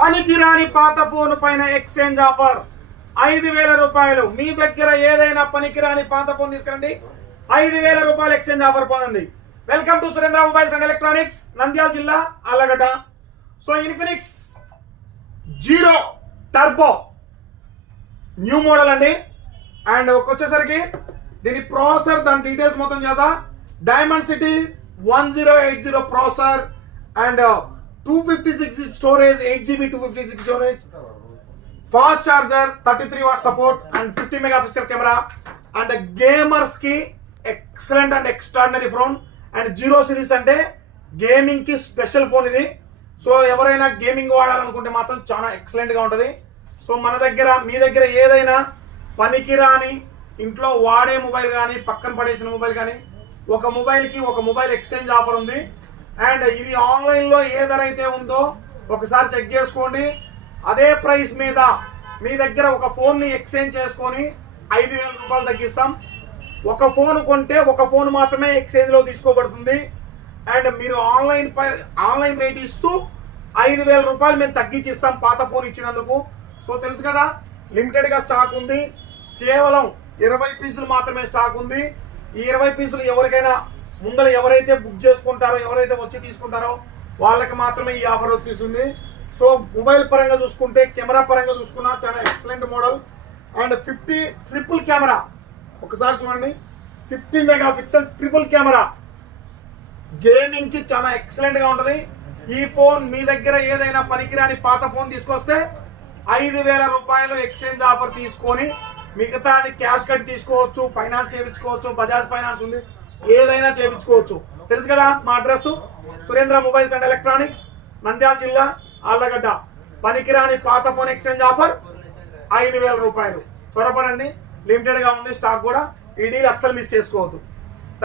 పనికిరాని పాత ఫోన్ పైన ఎక్స్చేంజ్ ఆఫర్. ఐదు వేల రూపాయలు. మీ దగ్గర ఏదైనా పనికిరాని పాత ఫోన్ తీసుకురండి. ఐదు వేల రూపాయలు ఎక్స్చేంజ్ ఆఫర్ పొందండి. Welcome to Surendra mobiles and electronics Nandyal జిల్లా Allagadda so Infinix zero turbo new model అండి. అండ్ వచ్చేసరికి దీని ప్రాసెసర్ దాని డీటెయిల్స్ మొత్తం చేద్దాం. Dimensity one zero eight zero processor and two fifty six storage eight GB two fifty six storage fast charger thirty three watt support and fifty mega pixel camera and గేమర్స్కి excellent and extraordinary phone and zero series అంటే గేమింగ్కి special phone ఇది so ఎవరైనా gaming వాడాలనుకుంటే మాత్రం చాలా ఎక్సలెంట్గా ఉంటుంది. So మన దగ్గర మీ దగ్గర ఏదైనా పనికిరాని ఇంట్లో వాడే మొబైల్ కానీ పక్కన పడేసిన మొబైల్ కానీ ఒక మొబైల్కి ఒక మొబైల్ ఎక్స్చేంజ్ ఆఫర్ ఉంది. అండ్ ఇది ఆన్లైన్లో ఏ ధర అయితే ఉందో ఒకసారి చెక్ చేసుకోండి. అదే ప్రైస్ మీద మీ దగ్గర ఒక ఫోన్ని ఎక్స్చేంజ్ చేసుకొని ఐదు వేల రూపాయలు తగ్గిస్తాం. ఒక ఫోన్ కొంటే ఒక ఫోన్ మాత్రమే ఎక్స్చేంజ్లో తీసుకోబడుతుంది. అండ్ మీరు ఆన్లైన్ పై ఆన్లైన్ రేట్ ఇస్తూ ఐదు వేల రూపాయలు మేము తగ్గించి ఇస్తాం పాత ఫోన్ ఇచ్చినందుకు. సో తెలుసు కదా లిమిటెడ్గా స్టాక్ ఉంది. కేవలం ఇరవై పీసులు మాత్రమే స్టాక్ ఉంది. ఈ ఇరవై పీసులు ఎవరికైనా ముందర ఎవరైతే బుక్ చేసుకుంటారో ఎవరైతే వచ్చి తీసుకుంటారో వాళ్ళకి మాత్రమే ఈ ఆఫర్ వర్తిస్తుంది సో మొబైల్ పరంగా చూసుకుంటే కెమెరా పరంగా చూసుకున్నా చాలా excellent model and fifty triple camera ఒకసారి చూడండి. Fifty mega pixel triple camera గేమింగ్కి చాలా ఎక్సలెంట్గా ఉంటుంది. ఈ ఫోన్ మీ దగ్గర ఏదైనా పనికిరాని పాత ఫోన్ తీసుకొస్తే ఐదు వేల రూపాయలు ఎక్స్చేంజ్ ఆఫర్ తీసుకొని మిగతాది క్యాష్ కట్ తీసుకోవచ్చు ఫైనాన్స్ చేయించుకోవచ్చు బజాజ్ ఫైనాన్స్ ఉంది. ఏదైనా చేయించుకోవచ్చు తెలుసు కదా మా address Surendra mobiles and electronics Nandyal జిల్లా ఆళ్ళగడ్డ పనికిరాని పాత ఫోన్ ఎక్స్చేంజ్ ఆఫర్ ఐదు వేల రూపాయలు. త్వరపడండి. లిమిటెడ్గా ఉంది స్టాక్ కూడా. ఈ డీల్ అస్సలు మిస్ చేసుకోవద్దు.